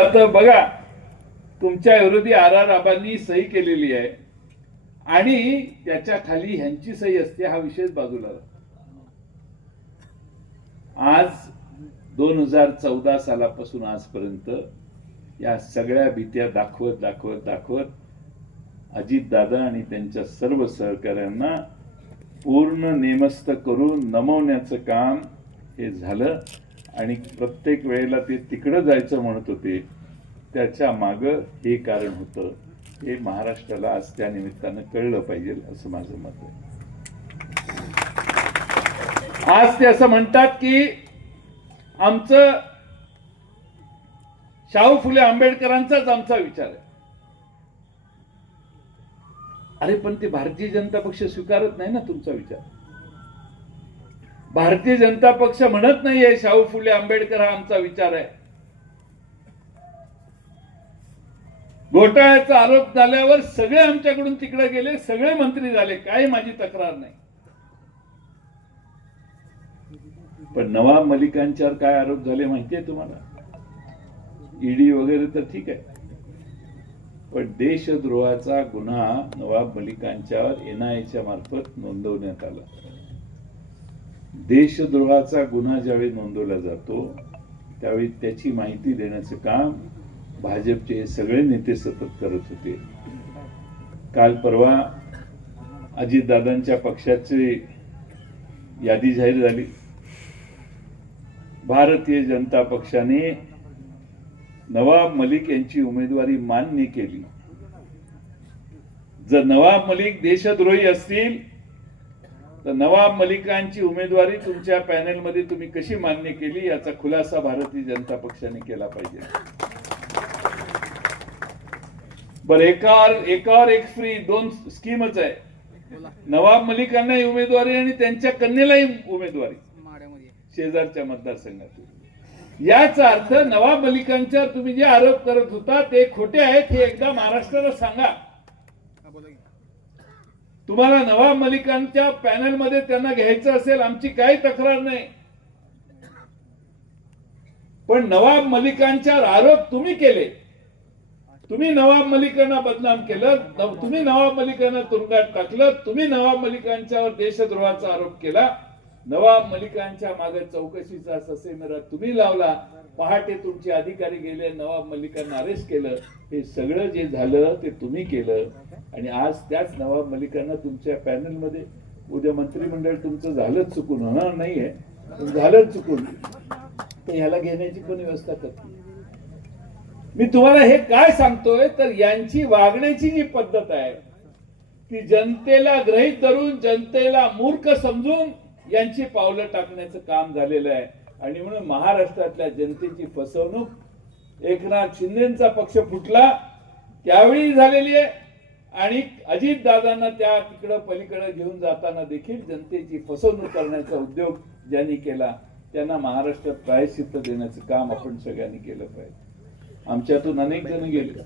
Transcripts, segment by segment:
आता बघा, तुमच्या विरोधी आबांनी सही केलेली आहे आणि त्याच्या खाली ह्यांची सही असते, हा विषय बाजूला. आज 2014 सालापासून आजपर्यंत या सगळ्या भीत्या दाखवत अजितदादा आणि त्यांच्या सर्व सहकाऱ्यांना पूर्ण नेमस्त करून नमवण्याचं काम हे झालं. आणि प्रत्येक वेळेला ते तिकडे जायचं म्हणत होते, त्याच्या मागं हे कारण होतं. हे महाराष्ट्राला आज त्या निमित्तानं कळलं पाहिजे असं माझं मत आहे. आज ते असं म्हणतात की आमचं शाहू फुले आंबेडकरांचाच आमचा विचार आहे. अरे पण ते भारतीय जनता पक्ष स्वीकारत नाही ना तुमचा विचार. भारतीय जनता पक्ष म्हणत नाहीये शाहू फुले आंबेडकर हा आमचा विचार आहे. घोटाळ्याचा आरोप झाल्यावर सगळे आमच्याकडून तिकडे गेले, सगळे मंत्री झाले, काही माझी तक्रार नाही. पण नवाब मलिकांच्यावर काय आरोप झाले माहितीये तुम्हाला? ईडी वगैरे तर ठीक आहे, पण देशद्रोहाचा गुन्हा नवाब मलिकांच्यावर एनआयएच्या मार्फत नोंदवण्यात आला. देशद्रोहाचा गुन्हा ज्यावेळी नोंदवला जातो त्यावेळी त्याची माहिती देण्याचं काम भाजपचे सगळे नेते सतत करत होते. काल परवा अजितदादांच्या पक्षाची यादी जाहीर झाली. भारतीय जनता पक्षाने नवाब मलिक यांची उमेदवारी मान्य केली. जर नवाब मलिक देशद्रोही असतील तर नवाब मलिकांची उमेदवारी तुमच्या पॅनेलमध्ये तुम्ही कशी मान्य केली याचा खुलासा भारतीय जनता पक्षाने केला पाहिजे. बर, एकावर एक फ्री 2 स्कीमच आहे. नवाब मलिकांनाही उमेदवारी आणि त्यांच्या कन्येलाही उमेदवारी शेजारच्या मतदारसंघातून. याचा अर्थ नवाब मलिकांच्या तुम्ही जे आरोप करत होता ते खोटे आहेत हे एकदा महाराष्ट्राला सांगा. तुम्हाला नवाब मलिकांच्या पॅनलमध्ये त्यांना घ्यायचं असेल, आमची काही तक्रार नाही. पण नवाब मलिकांच्यावर आरोप तुम्ही केले. तुम्ही नवाब मलिकांना बदनाम केलं, तुम्ही नवाब मलिकांना तुरुंगात टाकलं, तुम्ही नवाब मलिकांच्यावर देशद्रोहाचा आरोप केला. नवाब मलिकांच्या मागे चौकशीचा ससेमिरा तुम्ही लावला. पहाटे तुमचे अधिकारी गेले, नवाब मलिकांना अरेस्ट केलं. हे सगळं जे झालं ते तुम्ही केलं. आणि आज त्याच नवाब मलिकांना तुमच्या पॅनलमध्ये, उद्या मंत्रिमंडळ तुमचं झालंच चुकून, होणार नाहीये, झालंच चुकून, तर ह्याला घेण्याची कोणी व्यवस्था करते? मी तुम्हाला हे काय सांगतोय तर यांची वागण्याची जी पद्धत आहे ती जनतेला गृहीत धरून, जनतेला मूर्ख समजून यांची पावलं टाकण्याचं काम झालेलं आहे. आणि म्हणून महाराष्ट्रातल्या जनतेची फसवणूक एकनाथ शिंदेचा पक्ष फुटला त्यावेळी झालेली आहे. आणि अजितदादांना त्या तिकडं पलीकडे घेऊन जाताना देखील जनतेची फसवणूक करण्याचा उद्योग ज्यांनी केला त्यांना महाराष्ट्रात प्रायश्चित्त देण्याचं काम आपण सगळ्यांनी केलं पाहिजे. आमच्यातून अनेक जण गेले.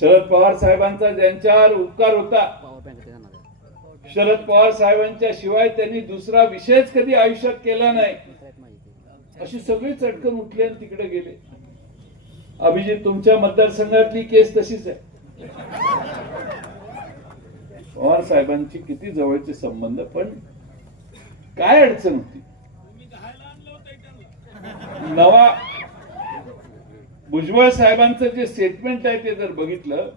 शरद पवार साहेबांचा ज्यांच्यावर उपकार होता, शरद पवार साहेबांच्या शिवाय त्यांनी दुसरा विषयच कधी आयुष्यात केला नाही, अशी सगळी चटकन उठली आणि तिकडे गेले. अभिजित, तुमच्या मतदारसंघातली केस तशीच आहे. पवार साहेबांची किती जवळचे संबंध, पण काय अडचण होती? भुजबळ साहेबांचं जे स्टेटमेंट आहे ते जर बघितलं,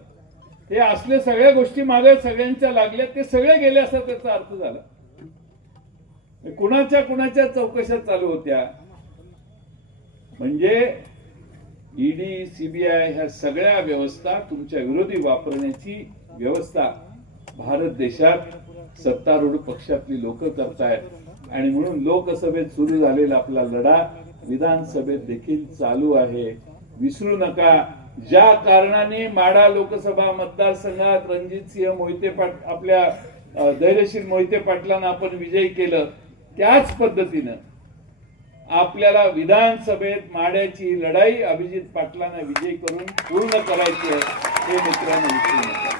हे असले सगळ्या गोष्टी मागे सगळ्यांच्या लागल्या, ते सगळे गेले असा त्याचा अर्थ झाला. कुणाच्या चौकशा चालू होत्या. म्हणजे ईडी, सीबीआय ह्या सगळ्या व्यवस्था तुमच्या विरोधी वापरण्याची व्यवस्था भारत देशात सत्तारूढ पक्षातली लोक करतायत. आणि म्हणून लोकसभेत सुरू झालेला आपला लढा विधानसभेत देखील चालू आहे. विसरू नका, ज्या कारणाने माढा लोकसभा मतदारसंघात रणजितसिंह मोहिते आपल्या धैर्यशील मोहिते पाटलांना आपण विजयी केलं, त्याच पद्धतीनं आपल्याला विधानसभेत माढ्याची लढाई अभिजित पाटलांना विजयी करून पूर्ण करायची आहे. हे मित्रांनो विसरू नका.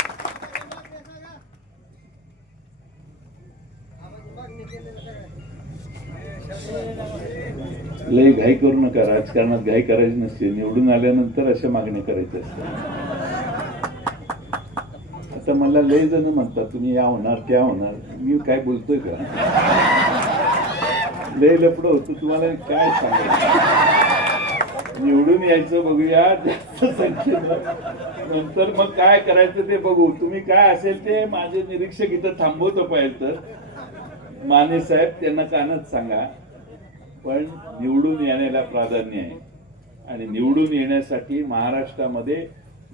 लय घाई करू नका, राजकारणात घाई करायची नसते, निवडून आल्यानंतर अशा मागण्या करायच्या असतात. आता मला लय जण म्हणतात तुम्ही या होणार त्या होणार, मी काय बोलतोय का? लय लपड होतं, तुम्हाला काय सांगायचं. निवडून यायचं बघूया जास्त संख्येनं, नंतर मग काय करायचं ते बघू. तुम्ही काय असेल ते माझे निरीक्षक इथं थांबवतो पाहिजे तर माने साहेब त्यांना कानच सांगा, पण निवडून येण्याला प्राधान्य आहे. आणि निवडून येण्यासाठी महाराष्ट्रामध्ये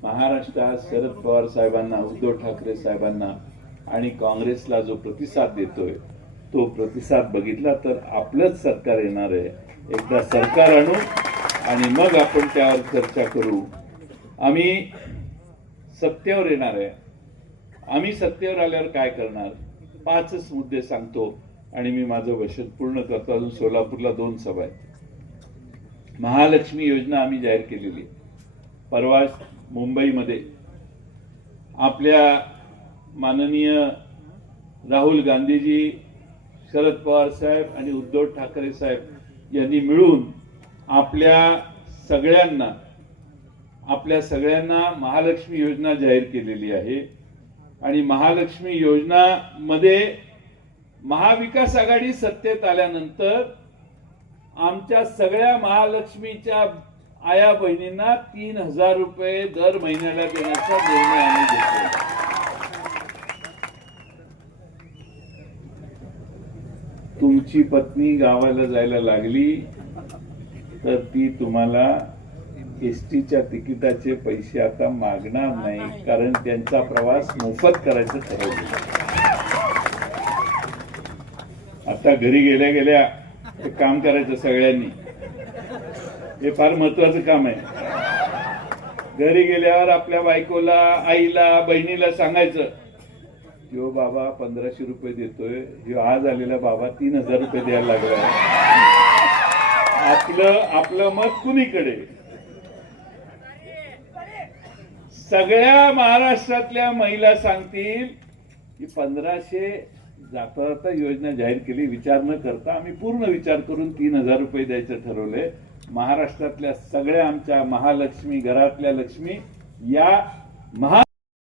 महाराष्ट्रात शरद पवार साहेबांना, उद्धव ठाकरे साहेबांना आणि काँग्रेसला जो प्रतिसाद देतोय तो प्रतिसाद बघितला तर आपलंच सरकार येणार आहे. एकदा सरकार आणू आणि मग आपण त्यावर चर्चा करू. आम्ही सत्तेवर येणार आहे. आम्ही सत्तेवर आल्यावर काय करणार, 5 मुद्दे सांगतो आणि मी माझं भाषण पूर्ण करतो. अजून सोलापूरला 2 सभा आहेत. महालक्ष्मी योजना आम्ही जाहीर केलेली. परवा मुंबईमध्ये आपल्या माननीय राहुल गांधीजी, शरद पवार साहेब आणि उद्धव ठाकरे साहेब यांनी मिळून आपल्या सगळ्यांना महालक्ष्मी योजना जाहीर केलेली आहे. आणि महालक्ष्मी योजना मध्ये महाविकास आघाडी सत्तेत आल्यानंतर आमच्या सगळ्या महालक्ष्मीच्या आया बहिणींना 3,000 रुपये दर महिन्याला देण्याचा निर्णय आम्ही घेतला. तुमची पत्नी गावाला जायला लागली तर ती तुम्हाला एसटीच्या तिकिटाचे पैसे आता मागणार नाही, कारण त्यांचा प्रवास मोफत करायचं ठरवलं. आता घरी गेल्या गेल्या हे काम करायचं सगळ्यांनी. हे फार महत्वाचं काम आहे. घरी गेल्यावर आपल्या बायकोला, आईला, बहिणीला सांगायचं, जो बाबा 1,500 रुपये देतोय, जो आज आलेला बाबा 3,000 रुपये द्यायला लागलाय. आपलं मत कुणीकडे? सगळ्या महाराष्ट्रातल्या महिला सांगतील की 1,500 जाता जाता योजना जाहीर केली, विचार न करता आम्ही पूर्ण विचार करून 3,000 रुपये द्यायचं ठरवलंय. महाराष्ट्रातल्या सगळ्या आमच्या महालक्ष्मी, घरातल्या लक्ष्मी या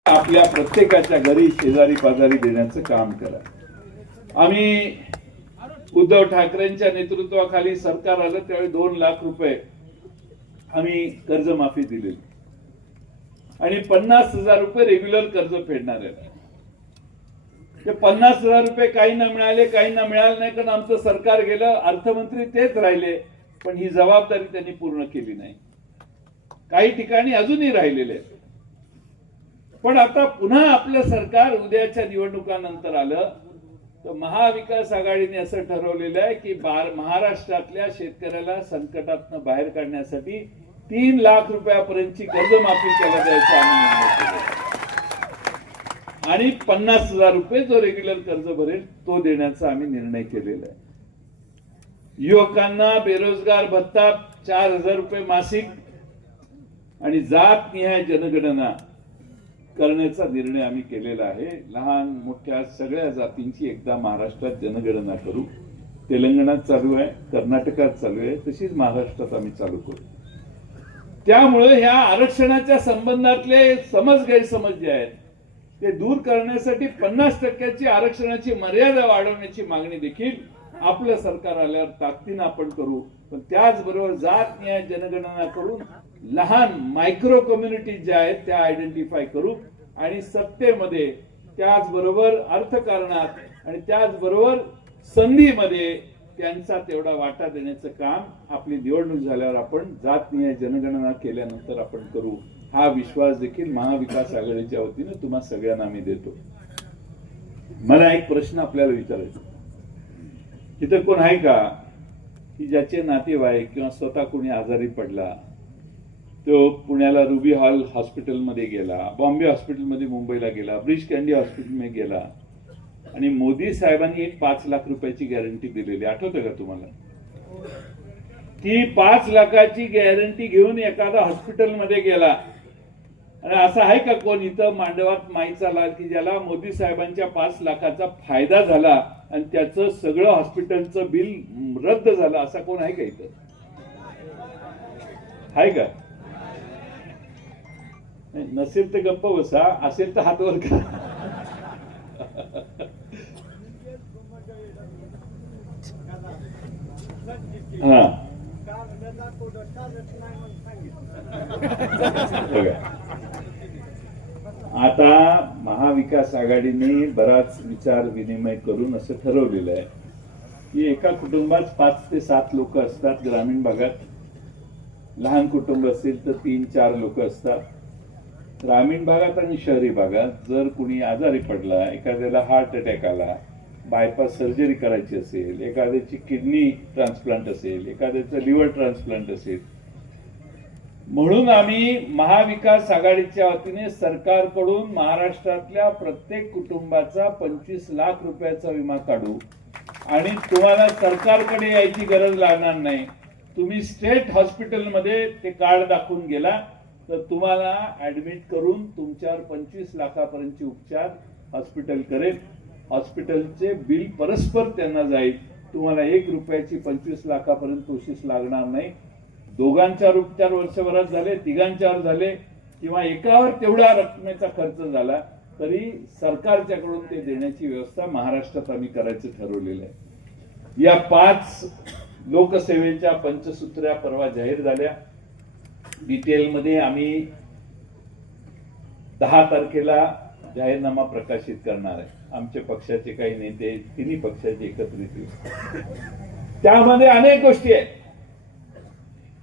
आपल्या प्रत्येकाच्या घरी शेजारी पाजारी देण्याचं काम करा. आम्ही उद्धव ठाकरेंच्या नेतृत्वाखाली सरकार आलं त्यावेळी 2 लाख रुपये आम्ही कर्जमाफी दिलेली आणि 50,000 रुपये रेग्युलर कर्ज फेडणार आहे. ते 50,000 रुपये काही ना मिळाले, काही ना मिळाले नाही, कारण आमचं सरकार गेलं, अर्थमंत्री तेच राहिले, पण ही जबाबदारी त्यांनी पूर्ण केली नाही. काही ठिकाणी अजूनही राहिलेले आहेत. पण आता पुन्हा आपलं सरकार उद्याच्या निवडणुकानंतर आलं तर महाविकास आघाडीने असं ठरवलेलं आहे की महाराष्ट्रातल्या शेतकऱ्याला संकटातनं बाहेर काढण्यासाठी 3 लाख रुपयापर्यंतची कर्जमाफी केला जायचं आम्ही निर्णय केला. आणि 50,000 रुपये जो रेग्युलर कर्ज भरेल तो देण्याचा आम्ही निर्णय केलेला आहे. युवकांना बेरोजगार भत्ता 4,000 रुपये मासिक आणि जात निहाय जनगणना करण्याचा निर्णय आम्ही केलेला आहे. लहान मोठ्या सगळ्या जातींची एकदा महाराष्ट्रात जनगणना करू. तेलंगणात चालू आहे, कर्नाटकात चालू आहे, तशीच महाराष्ट्रात आम्ही चालू करू. त्यामुळे ह्या आरक्षणाच्या संबंधातले गैरसमज जे आहेत ते दूर करण्यासाठी 50% आरक्षणाची मर्यादा वाढवण्याची मागणी देखील आपलं सरकार आल्यावर ताकदीनं आपण करू. पण त्याचबरोबर जात न्याय जनगणना करून लहान मायक्रो कम्युनिटीज ज्या आहेत त्या आयडेंटिफाय करू आणि सत्तेमध्ये त्याचबरोबर अर्थकारणात आणि त्याचबरोबर संधीमध्ये त्यांचा तेवढा वाटा देण्याचं काम आपली निवडणूक झाल्यावर आपण जात न्याय जनगणना केल्यानंतर आपण करू. हा विश्वास देखील महाविकास आघाडीच्या वतीने तुम्हा सगळ्यांना आम्ही देतो. मला एक प्रश्न आपल्याला विचारायचा, इथं कोण आहे का की ज्याचे नातेवाईक किंवा स्वतः कोणी आजारी पडला, तो पुण्याला रुबी हॉल हॉस्पिटलमध्ये गेला, बॉम्बे हॉस्पिटलमध्ये मुंबईला गेला, ब्रिज कँडी हॉस्पिटलमध्ये गेला आणि मोदी साहेबांनी एक 5 लाख रुपयाची गॅरंटी दिलेली, आठवतं का तुम्हाला? ती 5 लाखाची गॅरंटी घेऊन एखादा हॉस्पिटलमध्ये गेला आणि असं आहे का कोण इथं मांडवात माईचा लाल की ज्याला मोदी साहेबांच्या 5 लाखाचा फायदा झाला आणि त्याचं सगळं हॉस्पिटलचं बिल रद्द झालं, असा कोण आहे का इथं? आहे का? नसेल तर गप्प बसा, असेल तर हात वर करा. हा बघा, आता महाविकास आघाडीने बराच विचार विनिमय करून असं ठरवलेलं आहे की एका कुटुंबात 5 ते 7 लोक असतात. ग्रामीण भागात लहान कुटुंब असेल तर 3-4 लोक असतात. ग्रामीण भागात आणि शहरी भागात जर कुणी आजारी पडला, एखाद्याला हार्ट अटॅक आला, बायपास सर्जरी करायची असेल, एखाद्याची किडनी ट्रान्सप्लांट असेल, एखाद्याचं लिव्हर ट्रान्सप्लांट असेल, म्हणून आम्ही महाविकास आघाडीच्या वतीने सरकारकडून महाराष्ट्रातल्या प्रत्येक कुटुंबाचा 25 लाख रुपयाचा विमा काढू आणि तुम्हाला सरकारकडे यायची गरज लागणार नाही. तुम्ही स्टेट हॉस्पिटलमध्ये ते कार्ड दाखवून गेला तर तुम्हाला ऍडमिट करून तुमच्यावर 25 लाखापर्यंतचे उपचार हॉस्पिटल करेल. हॉस्पिटलचे बिल परस्पर त्यांना जाईल. तुम्हाला 1 रुपयाची 25 लाखापर्यंत कोशिश लागणार नाही. दोघांच्यावर उपचार वर्षभरात झाले, तिघांच्यावर झाले किंवा एकावर तेवढा रकमेचा खर्च झाला तरी सरकारच्याकडून ते देण्याची व्यवस्था महाराष्ट्रात आम्ही करायचं ठरवलेलं आहे. या 5 लोकसेवेच्या पंचसूत्र्या परवा जाहीर झाल्या. डिटेलमध्ये आम्ही 10 तारखेला जाहीरनामा प्रकाशित करणार आहे. आमच्या पक्षाचे काही नेते, तिन्ही पक्षाचे एकत्रित येऊन त्यामध्ये अनेक गोष्टी आहेत.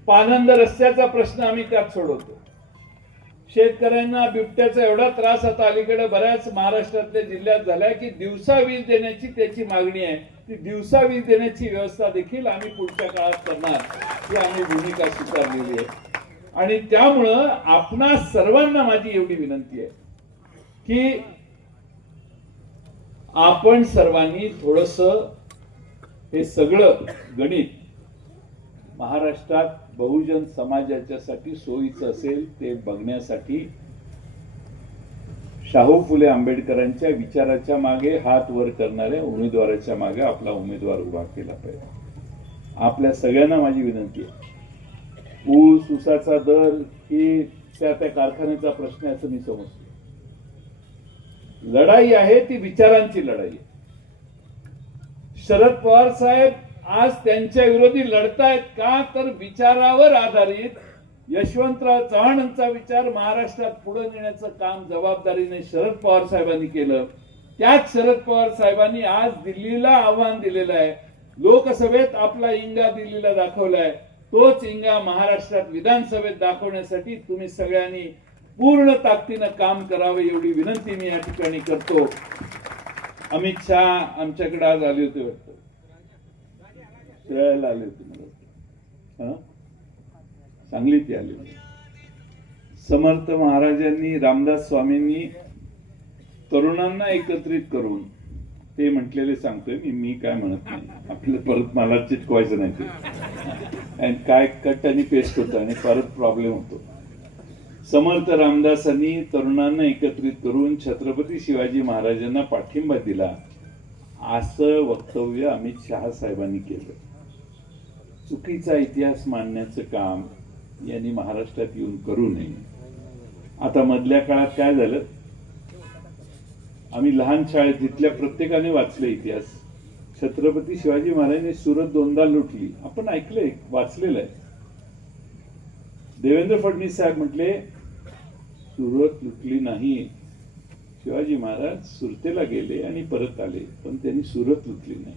पानंद रस्त्याचा प्रश्न आम्ही त्यात सोडवतो. शेतकऱ्यांना बिबट्याचा एवढा त्रास आता अलीकडे बऱ्याच महाराष्ट्रातल्या जिल्ह्यात झालाय की दिवसा वीज देण्याची त्याची मागणी आहे. ती दिवसा वीज देण्याची व्यवस्था देखील आम्ही पुढच्या काळात करणार ही आम्ही भूमिका स्वीकारलेली आहे. आणि त्यामुळं आपणा सर्वांना माझी एवढी विनंती आहे की आपण सर्वांनी थोडंसं हे सगळं गणित महाराष्ट्रात बहुजन समाजाच्यासाठी सोयीचं असेल ते बघण्यासाठी शाहू फुले आंबेडकरांच्या विचाराच्या मागे हात वर करणाऱ्या उमेदवाराच्या मागे आपला उमेदवार उभा केला पाहिजे. आपल्या सगळ्यांना माझी विनंती आहे. ऊस, ऊसाचा दर ही त्या कारखान्याचा प्रश्न आहे असं मी समजतो. लढाई आहे ती विचारांची लढाई आहे. शरद पवार साहेब आज त्यांच्या विरोधी लढतायत का तर विचारावर आधारित यशवंतराव चव्हाणांचा विचार महाराष्ट्रात पुढे नेण्याचं काम जबाबदारीने शरद पवार साहेबांनी केलं. त्याच शरद पवार साहेबांनी आज दिल्लीला आव्हान दिलेलं आहे. लोकसभेत आपला इंगा दिल्लीला दाखवलाय. तोच इंगा महाराष्ट्रात विधानसभेत दाखवण्यासाठी तुम्ही सगळ्यांनी पूर्ण ताकदीनं काम करावे एवढी विनंती मी या ठिकाणी करतो. अमित शहा आमच्याकडे आज आले होते वाटतं, शिरायला आले होते मला, सांगलीत आले होते. समर्थ महाराजांनी, रामदास स्वामींनी तरुणांना एकत्रित करून ते म्हटलेले सांगतोय मी काय म्हणत नाही. आपलं परत मला चिटकवायचं नाही ते, आणि काय कट आणि पेस्ट होतं आणि परत प्रॉब्लेम होतो. समर्थ रामदासांनी तरुणांना एकत्रित करून छत्रपती शिवाजी महाराजांना पाठिंबा दिला असं वक्तव्य अमित शहा साहेबांनी केलं. चुकीचा इतिहास मांडण्याचं काम यांनी महाराष्ट्रात येऊन करू नये. आता मधल्या काळात काय झालं, आम्ही लहान शाळेत तिथल्या प्रत्येकाने वाचलं इतिहास. छत्रपती शिवाजी महाराजांनी सुरत 2दा लुटली, आपण ऐकलंय, वाचलेलं आहे. देवेंद्र फडणवीस साहेब म्हटले सुरत लुटली नाही, शिवाजी महाराज सुरतेला गेले आणि परत आले, पण त्यांनी सुरत लुटली नाही.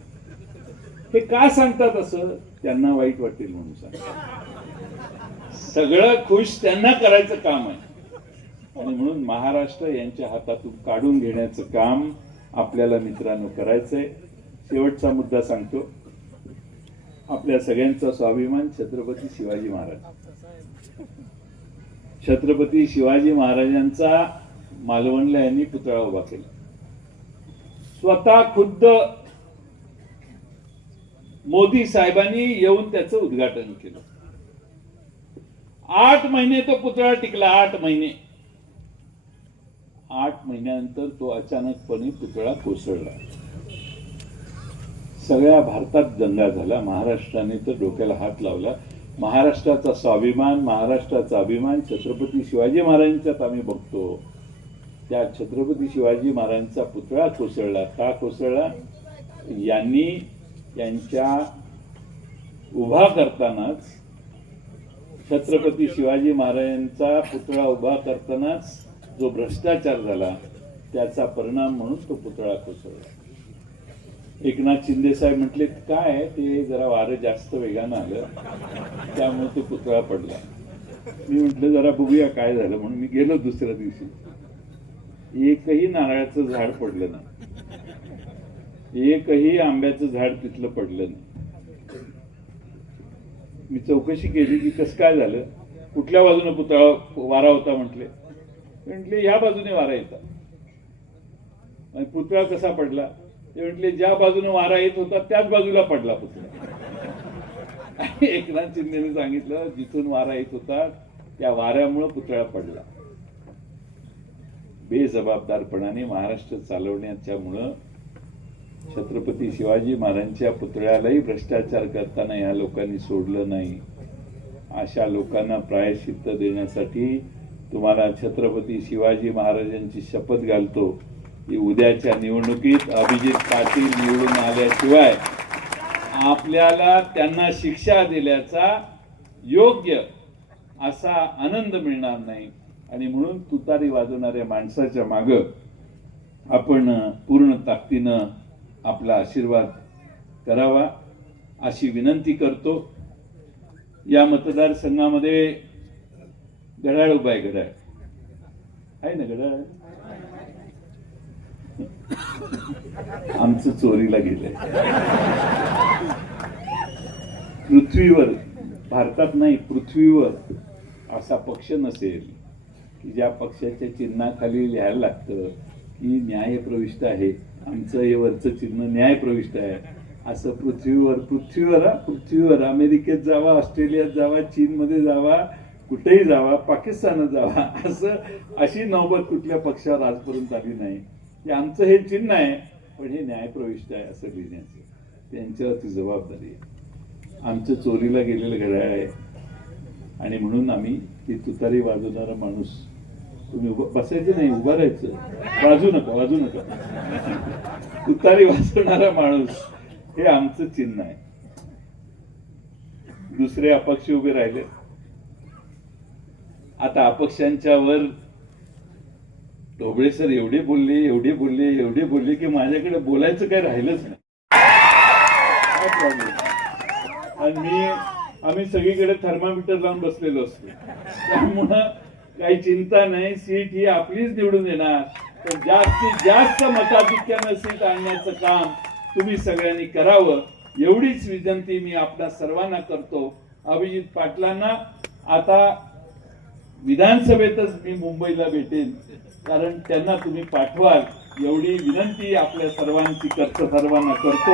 हे का सांगतात असं? त्यांना वाईट वाटेल म्हणून सांगतात. सगळं खुश त्यांना करायचं काम आहे आणि म्हणून महाराष्ट्र यांच्या हातातून काढून घेण्याचं काम आपल्याला मित्रांनो करायचंय. शेवटचा मुद्दा सांगतो. आपल्या सगळ्यांचा स्वाभिमान छत्रपती शिवाजी महाराज. छत्रपती शिवाजी महाराजांचा मालवणला यांनी पुतळा उभा केला. स्वतः खुद्द मोदी साहेबांनी येऊन त्याचं उद्घाटन केलं. 8 महिने तो पुतळा टिकला. 8 महिने. 8 महिन्यानंतर तो अचानकपणे पुतळा कोसळला. सगळ्या भारतात दंगा झाला. महाराष्ट्राने तर डोक्याला हात लावला. महाराष्ट्राचा स्वाभिमान, महाराष्ट्राचा अभिमान छत्रपती शिवाजी महाराजांच्यात आम्ही बघतो. त्या छत्रपती शिवाजी महाराजांचा पुतळा कोसळला. का कोसळला? यांनी यांच्या उभा करतानाच, छत्रपती शिवाजी महाराजांचा पुतळा उभा करतानाच जो भ्रष्टाचार झाला त्याचा परिणाम म्हणून तो पुतळा कोसळला. एकनाथ शिंदे साहेब म्हटले काय ते जरा वारं जास्त वेगानं आलं त्यामुळे तो पुतळा पडला. मी म्हटलं जरा बघूया काय झालं म्हणून मी गेलो. दुसऱ्या दिवशी एकही नारळाचं झाड पडलं नाही, एकही आंब्याचं झाड तिथलं पडलं नाही. मी चौकशी केली की कसं काय झालं, कुठल्या बाजूने पुतळा वारा होता म्हटले ह्या बाजूने वारा येतात. आणि पुतळा कसा पडला ते म्हटले ज्या बाजूने वारा येत होता त्याच बाजूला पडला पुतळा. एकनाथ शिंदेने सांगितलं जिथून वारा येत होता त्या वाऱ्यामुळे पुतळा पडला. बेजबाबदारपणाने महाराष्ट्र चालवण्याच्यामुळं छत्रपती शिवाजी महाराजांच्या पुतळ्यालाही भ्रष्टाचार करताना या लोकांनी सोडलं नाही. अशा लोकांना प्रायश्चित्त देण्यासाठी तुम्हाला छत्रपती शिवाजी महाराजांची शपथ घालतो की उद्याच्या निवडणुकीत अभिजित पाटील निवडून आल्याशिवाय आपल्याला त्यांना शिक्षा दिल्याचा योग्य असा आनंद मिळणार नाही. आणि म्हणून तुतारी वाजवणाऱ्या माणसाच्या मागं आपण पूर्ण ताकदीनं आपला आशीर्वाद करावा अशी विनंती करतो. या मतदारसंघामध्ये घड्याळ उभा आहे. घड्याळ आहे ना, घड्याळ आमचं चोरीला गेलंय. पृथ्वीवर, भारतात नाही पृथ्वीवर असा पक्ष नसेल की ज्या पक्षाच्या चिन्हाखाली लिहायला लागतं की न्याय प्रविष्ट आहे. आमचं हे वरचं चिन्ह न्याय प्रविष्ट आहे. असं पृथ्वीवर अमेरिकेत जावा, ऑस्ट्रेलियात जावा, चीनमध्ये जावा, कुठेही जावा, पाकिस्तानात जावा, अशी नौबत कुठल्या पक्षावर आजपर्यंत आली नाही की आमचं हे चिन्ह आहे पण हे न्यायप्रविष्ट आहे असं लिहिण्याचं. त्यांच्यावरती जबाबदारी आहे. आमचं चोरीला गेलेलं घड्याळ आहे आणि म्हणून आम्ही ती तुतारी वाजवणारा माणूस, तुम्ही बसायचं नाही, उभं राहायचं, वाजू नका. तुतारी वाजवणारा माणूस हे आमचं चिन्ह आहे. दुसरे अपक्ष उभे राहिले. आता अपक्षांच्या वर ढोबळे सर एवढे बोलले की माझ्याकडे बोलायचं काही राहिलंच नाही. आणि आम्ही सगळीकडे थर्मामीटर लावून बसलेलो असतो. त्यामुळं काही चिंता नाही, सीट ही आपलीच निवडून येणार. पण जास्तीत जास्त मताधिक्यानं सीट आणण्याचं काम तुम्ही सगळ्यांनी करावं एवढीच विनंती मी आपल्या सर्वांना करतो. अभिजित पाटलांना आता विधानसभेतच मी मुंबईला भेटेन, कारण त्यांना तुम्ही पाठवाल एवढी विनंती आपल्या सर्वांना करतो.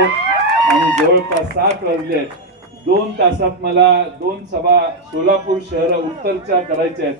आणि जवळपास 7 वाजले. 2 तासात मला 2 सभा सोलापूर शहर उत्तरच्या करायच्या आहेत.